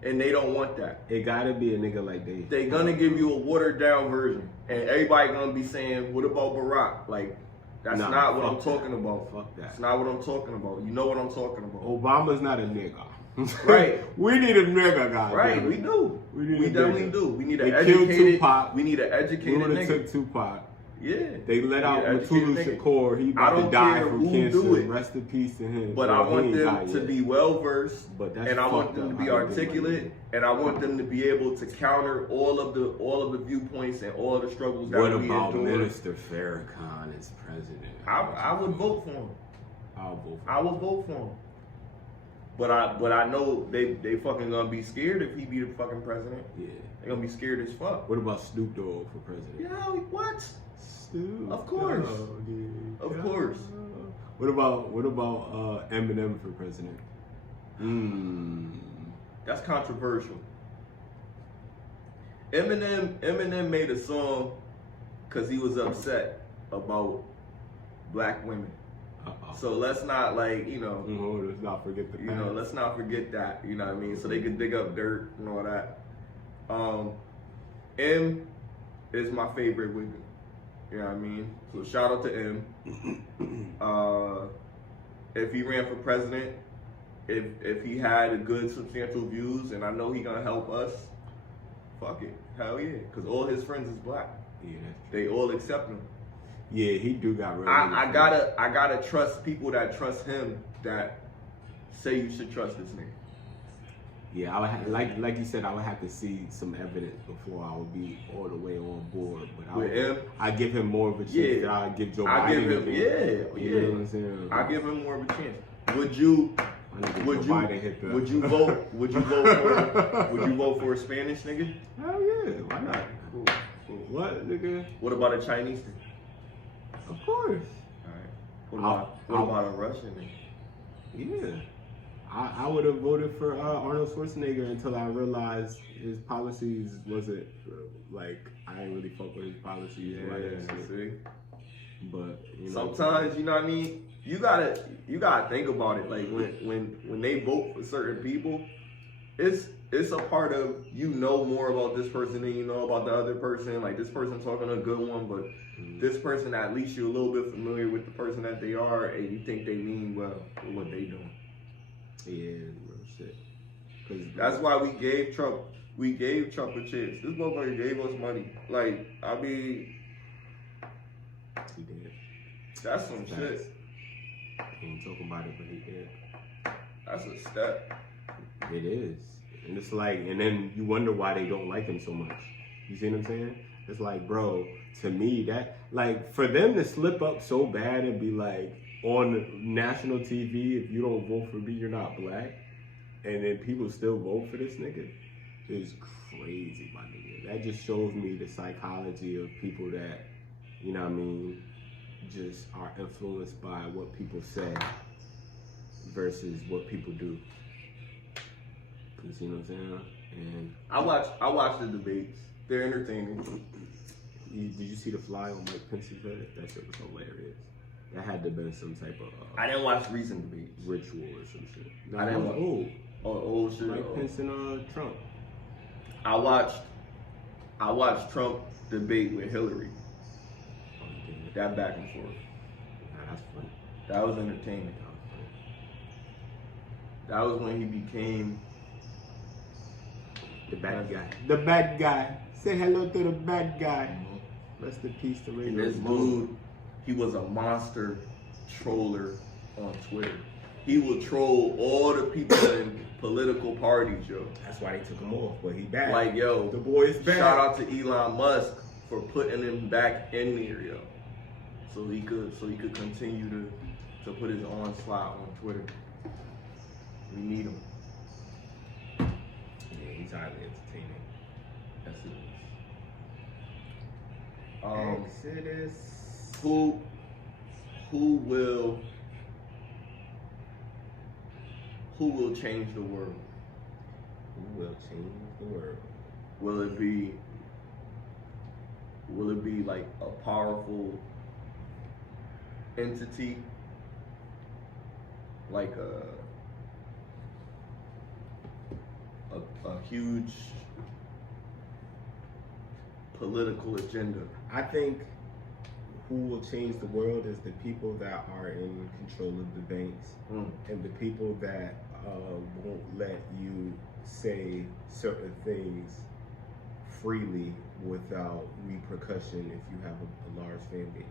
and they don't want that. It gotta be a nigga like Dave. They gonna give you a watered down version, and everybody gonna be saying, "What about Barack?" Like, that's Nah, not what fuck I'm talking about. Fuck that. That's not what I'm talking about. You know what I'm talking about, Obama's not a nigga. Right. We need a nigga, guy. right? We do. We need We a definitely nigga. do. We need They an killed educated. Tupac. We need an We educated would have nigga. took Tupac. Yeah. They let out Yeah, educated Matulu nigga. Shakur. He I about don't to die care from who cancer. do it. Rest in peace to him. But I Well, he want ain't them died to yet. be well versed, But that's and I want fucked them to up be how they did articulate, it. and I want them to be able to counter all of the viewpoints and all of the struggles that What we about endure. Minister Farrakhan as president? I would vote for him. I'll vote for I would vote for him. But I know they fucking gonna be scared if he be the fucking president. Yeah. They gonna be scared as fuck. What about Snoop Dogg for president? Yeah, what? Snoop Of course. Dogg, yeah. Of course. What about Eminem for president? That's controversial. Eminem made a song because he was upset about black women. So let's not let's not forget the past. let's not forget that. You know what I mean? So they could dig up dirt and all that. M is my favorite with him. You know what I mean? So shout out to M. If he ran for president, if he had a good substantial views, and I know he gonna help us, fuck it, hell yeah, because all his friends is black. Yeah, They all accept him. yeah, he do got real. I gotta trust people that trust him, that say you should trust this nigga. Yeah, I would like you said, I would have to see some evidence before I would be all the way on board. But I give him more of a chance than I give Joe Biden. I give him, You know what I'm saying? I give him more of a chance. Would you vote for a Spanish nigga? Hell yeah, why not? Cool. What, nigga? What about a Chinese nigga? Of course. Alright. What about a Russian nigga? Yeah. I would have voted for Arnold Schwarzenegger until I realized his policies wasn't like, I didn't really fuck with his policies. See? But sometimes, you know what I mean? You gotta think about it. Like when they vote for certain people, it's a part of more about this person than you know about the other person. Like this person talking a good one, but this person at least you're a little bit familiar with the person that they are, and you think they mean well with what they doing. Yeah, real shit. That's why we gave Trump We gave Trump a chance. This motherfucker gave us money. Like, I mean, He did. that's some Facts. shit. He ain't talking about it, but he did. That's a step. It is. And it's like, and then you wonder why they don't like him so much. You see what I'm saying? It's like, bro, to me, that, like, for them to slip up so bad and be like, on national TV, if you don't vote for me, you're not black, and then people still vote for this nigga, is crazy, my nigga. That just shows me the psychology of people that, you know what I mean, just are influenced by what people say versus what people do. You see what I'm saying? And I watch the debates. They're entertaining. did you see the fly on Mike Pence's head? That shit was hilarious. That had to have been some type of I didn't watch recent debates. ritual or some shit. No, I didn't that was watch- old. Oh shit. Mike Pence and Trump. I watched Trump debate with Hillary. Oh, he did. That back and forth. Nah, that's funny. That was entertaining. That was funny. That was when he became The bad guy. The bad guy. Say hello to the bad guy. Rest in peace to Ray. and this dude. He was a monster troller on Twitter. He would troll all the people in political parties, yo. That's why they took him off, but he back. Like, yo, the boy is back. shout out to Elon Musk for putting him back in there, yo. So he could continue to put his onslaught on Twitter. We need him. Yeah, he's highly entertaining. That's it. Exodus. Who will change the world? Who will change the world? Will it be like a powerful entity, like a huge political agenda? I think who will change the world is the people that are in control of the banks and the people that won't let you say certain things freely without repercussion if you have a large fan base.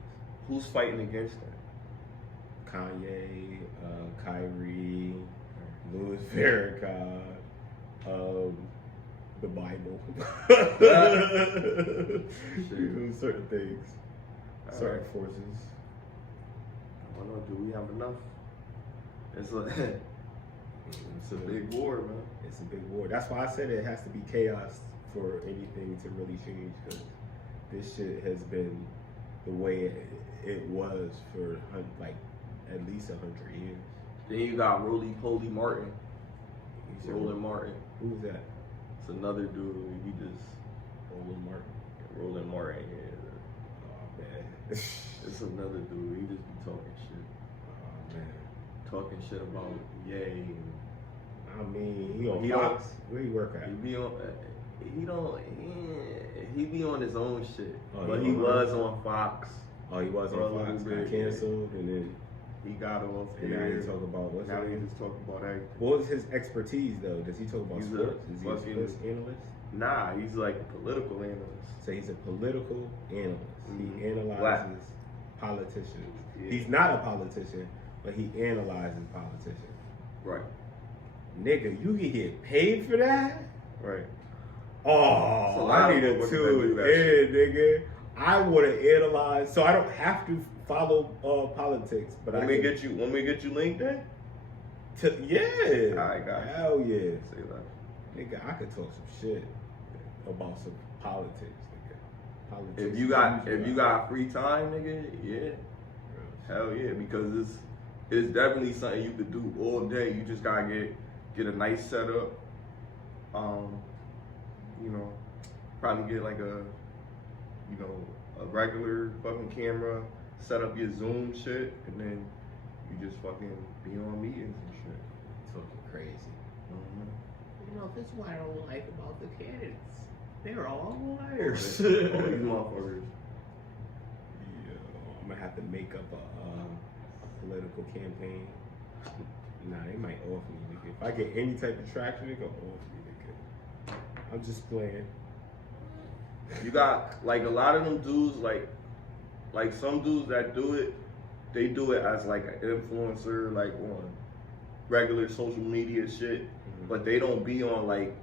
Who's fighting against that? Kanye, Kyrie, Louis Farrakhan, the Bible. Do certain things, certain forces. I don't know. Do we have enough? It's a big war, man. It's a big war. That's why I said it has to be chaos for anything to really change, because this shit has been the way it was for like at least 100 years. Then you got Roly Poly Martin. Roland Martin. Who's that? It's another dude. He just Roland Martin. Roland Martin. Oh man. It's another dude. He just be talking shit. Oh man. Talking shit about Ye. I mean, he on He Fox. Where he work at? He be on. He be on his own shit. Oh, but he he on was Fox? on Fox. Oh, he was For a on Fox. little Got bit, canceled, and then He got off and now there. he talk about what's Now his he name? just talk about everything. What was his expertise though? Does he talk about He's a sports? Is he a fucking- sports analyst? Nah, he's like a political analyst. So he's a political analyst. Mhm. He analyzes Black. politicians. Yeah. He's not a politician, but he analyzes politicians. Right. Nigga, you can get paid for that? Right. Oh, So I I need don't to know what tune to do in, that shit. nigga. I want to analyze, so I don't have to follow politics, but Want I me can get you LinkedIn? yeah. Alright, got you. Hell yeah. Say that. Nigga, I could talk some shit about some politics, nigga. Politics. If you got free time, nigga, yeah. Hell yeah, because it's definitely something you could do all day. You just gotta get a nice setup. You know, probably get like a regular fucking camera, set up your Zoom shit, and then you just fucking be on meetings and shit. Talking crazy. Mm-hmm. You know, this is what I don't like about the candidates. They're all All liars. these motherfuckers. Yeah, I'm gonna have to make up a political campaign. Nah, they might off me, nigga. If I get any type of traction, they go off me, nigga. I'm just playing. You got like a lot of them dudes, like some dudes that do it, they do it as like an influencer, like on regular social media shit, but they don't be on like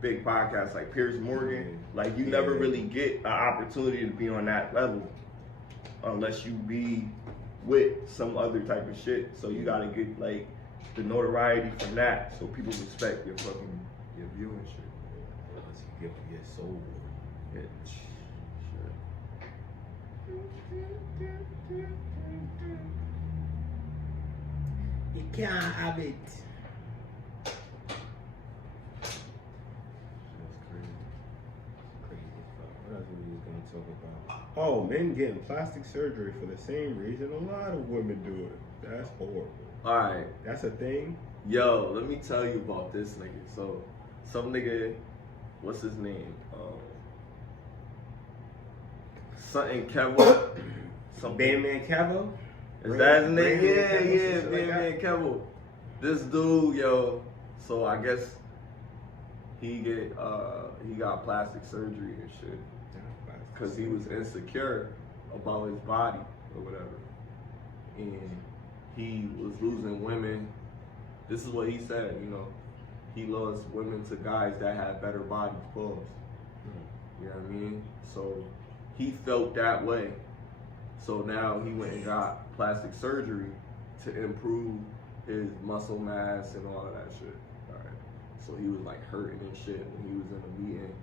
big podcasts like Piers Morgan. Like you never really get an opportunity to be on that level unless you be with some other type of shit. So you gotta get like the notoriety from that, so people respect your view and shit. Unless you give your soul. Yeah, shit. You can't have it. That's crazy. What else are we gonna talk about? Oh, men getting plastic surgery for the same reason a lot of women do it. That's horrible. All right. That's a thing. Yo, let me tell you about this nigga. So, some nigga, what's his name? Something Kevo. Bandman Kevo? Is that his name? Yeah, Bandman Bandman Kevo. This dude, yo. So I guess he got plastic surgery and shit because he was insecure about his body or whatever, and he was losing women. This is what he said, you know. He lost women to guys that had better bodies, pause. You know what I mean? So he felt that way. So now he went and got plastic surgery to improve his muscle mass and all of that shit. All right. So he was like hurting and shit when he was in a meeting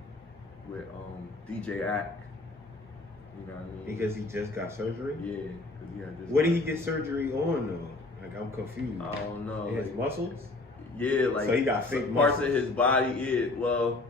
with DJ Ack. You know what I mean? Because he just got surgery? Yeah. Cause he had just what did he get surgery on though? Like I'm confused. I don't know. His like, muscles? Yeah, like so he got fake parts muscles. of his body. Yeah, well,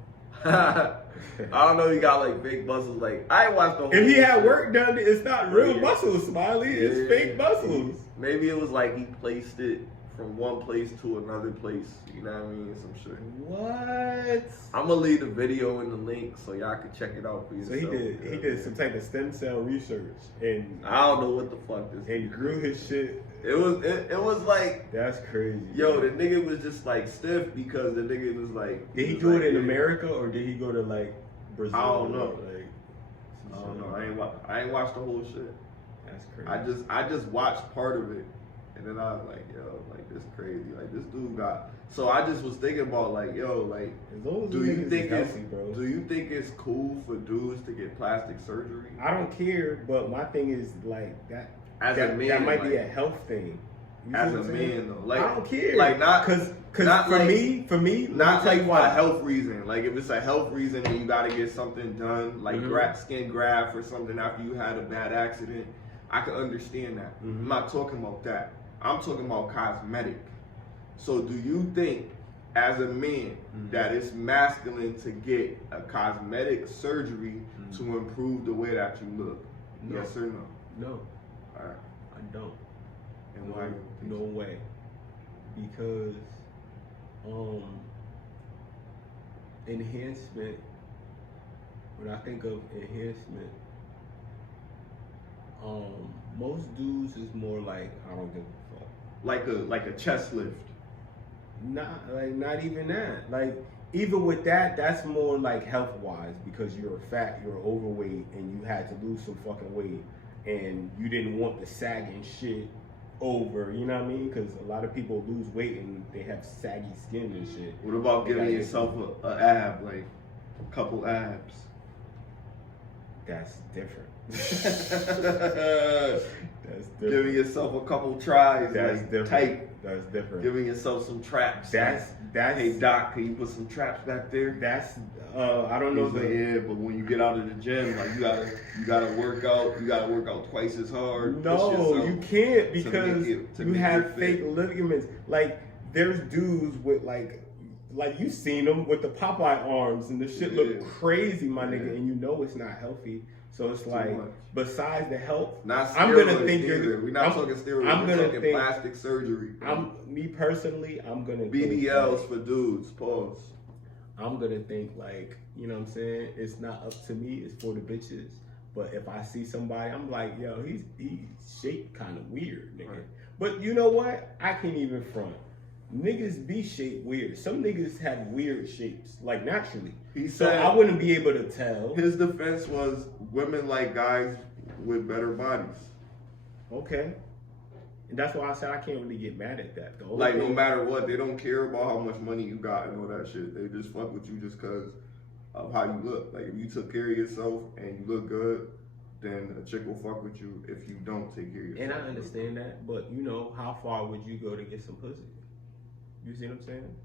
I don't know. He got like fake muscles. Like I ain't watched the whole. If he had shit. work done, it's not real Yeah. muscles, Smiley. It's fake muscles. Maybe it was like he placed it from one place to another place. You know what I mean? Some shit. What? I'm gonna leave the video in the link so y'all can check it out for So yourself. he did some type of stem cell research and I don't know what the fuck this. and grew his shit. It was like, That's crazy. yo, the nigga was just like stiff because the nigga was like. Did he was do like, it in yeah. America or did he go to like Brazil? I don't know. Like, I don't know. I ain't watched the whole shit. That's crazy. I just watched part of it, and then I was like, yo, like this crazy. Like this dude got. So I just was thinking about like, yo, like, As long as do the you niggas think is it's healthy, bro? do you think it's cool for dudes to get plastic surgery? I don't care, but my thing is like that. As that, a man, that might like, be a health thing. You as see a what I'm saying? man though, like I don't care. like not because not for like- me, let me not tell like you for why. a health reason. Like if it's a health reason and you gotta get something done, like skin graft or something after you had a bad accident, I can understand that. I'm not talking about that. I'm talking about cosmetic. So do you think, as a man, that it's masculine to get a cosmetic surgery to improve the way that you look? No. Yes or no? No, All right. I don't. And why? No way. Because enhancement, when I think of enhancement, most dudes is more like I don't give a fuck. Like a chest lift. Not even that. Like even with that, that's more like health wise because you're fat, you're overweight, and you had to lose some fucking weight, and you didn't want the sagging shit over. You know what I mean? Because a lot of people lose weight and they have saggy skin and shit. What about giving yourself a ab, like a couple abs? That's different. That's different. Giving yourself a couple tries, That's like different. tight. That's different. Giving yourself some traps. That's Hey doc, can you put some traps back there? that's I don't know He's like, yeah, but when you get out of the gym, like you gotta work out. You gotta work out twice as hard. No, you can't because to you make have it fake fit. ligaments. Like there's dudes with like you seen them with the Popeye arms and the shit look crazy, my nigga, and you know it's not healthy. So it's like much. besides the health, Not steroids, I'm gonna think either. We're not talking steroids. I'm We're gonna talking think- plastic surgery. me personally, I'm gonna think BBLs like, for dudes. Pause. I'm gonna think like, you know what I'm saying? It's not up to me, it's for the bitches. But if I see somebody, I'm like, yo, he's shaped kind of weird, nigga. Right. But you know what? I can't even front. niggas be shaped weird. Some niggas have weird shapes, like naturally. He So said I wouldn't be able to tell. his defense was women like guys with better bodies. Okay. And that's why I said I can't really get mad at that. The only Like, no thing- matter what, they don't care about how much money you got and all that shit. They just fuck with you just because of how you look. Like, if you took care of yourself and you look good, then a chick will fuck with you if you don't take care of yourself. And I understand that, but you know, how far would you go to get some pussy? You see what I'm saying?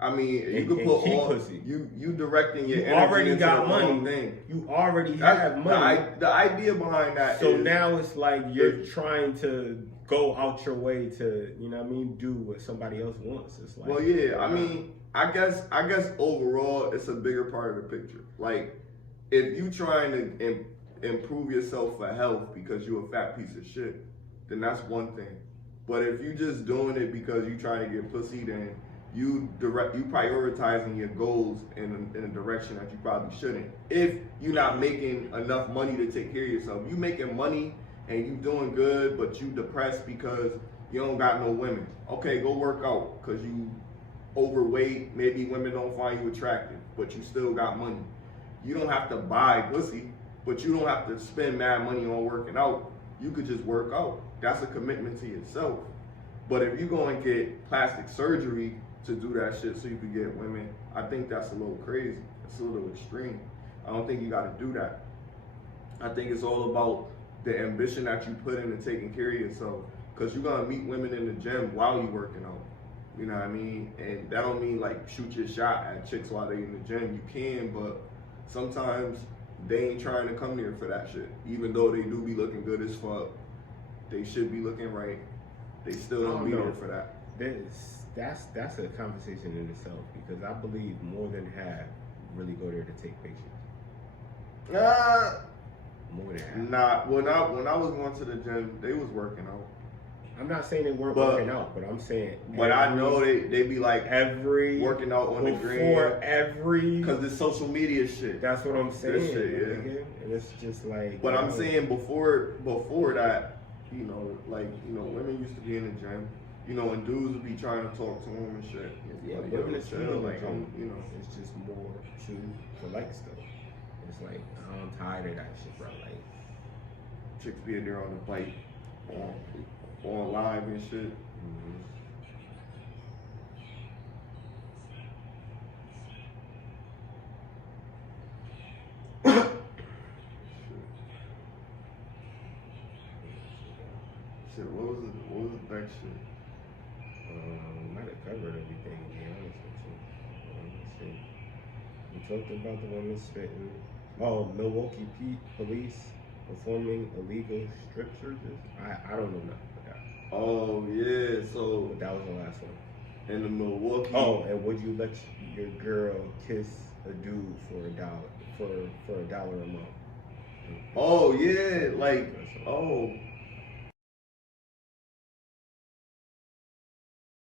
I mean, you And could put keep all pussy. you directing your You energy already into got the money. wrong thing. You already That's have money. The idea behind that So is now it's like you're trying to go out your way to, you know what I mean, do what somebody else wants. It's like, well, yeah. I mean, I guess overall, it's a bigger part of the picture. Like, if you trying to improve yourself for health because you're a fat piece of shit, then that's one thing. But if you just doing it because you trying to get pussy, then you prioritizing your goals in a direction that you probably shouldn't. If you're not making enough money to take care of yourself, you making money and you doing good, but you depressed because you don't got no women. Okay, go work out because you overweight. Maybe women don't find you attractive, but you still got money. You don't have to buy pussy, but you don't have to spend mad money on working out. You could just work out. That's a commitment to yourself. But if you go and get plastic surgery to do that shit so you can get women, I think that's a little crazy. It's a little extreme. I don't think you got to do that. I think it's all about the ambition that you put into taking care of yourself, because you're going to meet women in the gym while you're working out. You know what I mean? And that don't mean like shoot your shot at chicks while they in the gym. You can, but sometimes they ain't trying to come there for that shit. Even though they do be looking good as fuck, they should be looking right. They still don't be there for that. That's a conversation in itself, because I believe more than half really go there to take pictures. More than half. Nah, when I was going to the gym, they was working out. I'm not saying they weren't But- working out, but I'm saying. But I know they be like every working out on the before gram every. because it's social media shit. That's what I'm saying. This shit, yeah. nigga. And it's just like. But I'm saying before that, you know, like, you know, women used to be in the gym, you know, and dudes would be trying to talk to them and shit. Yeah, Like, women yo, is chill, chill, like, like, you know. it's just more to like stuff. It's like, I'm tired of that shit, bro. Like, Chicks being there on the bike, on live and shit. Shit, what was the next shit? might have covered everything, to be honest with you. Let's see. We talked about the women spitting. Oh, Milwaukee Police performing illegal strip searches. I don't know nothing about that. Oh yeah, so But that was the last one. in the Milwaukee. Oh, and would you let your girl kiss a dude for $1 for $1 a month? Oh yeah, like, oh,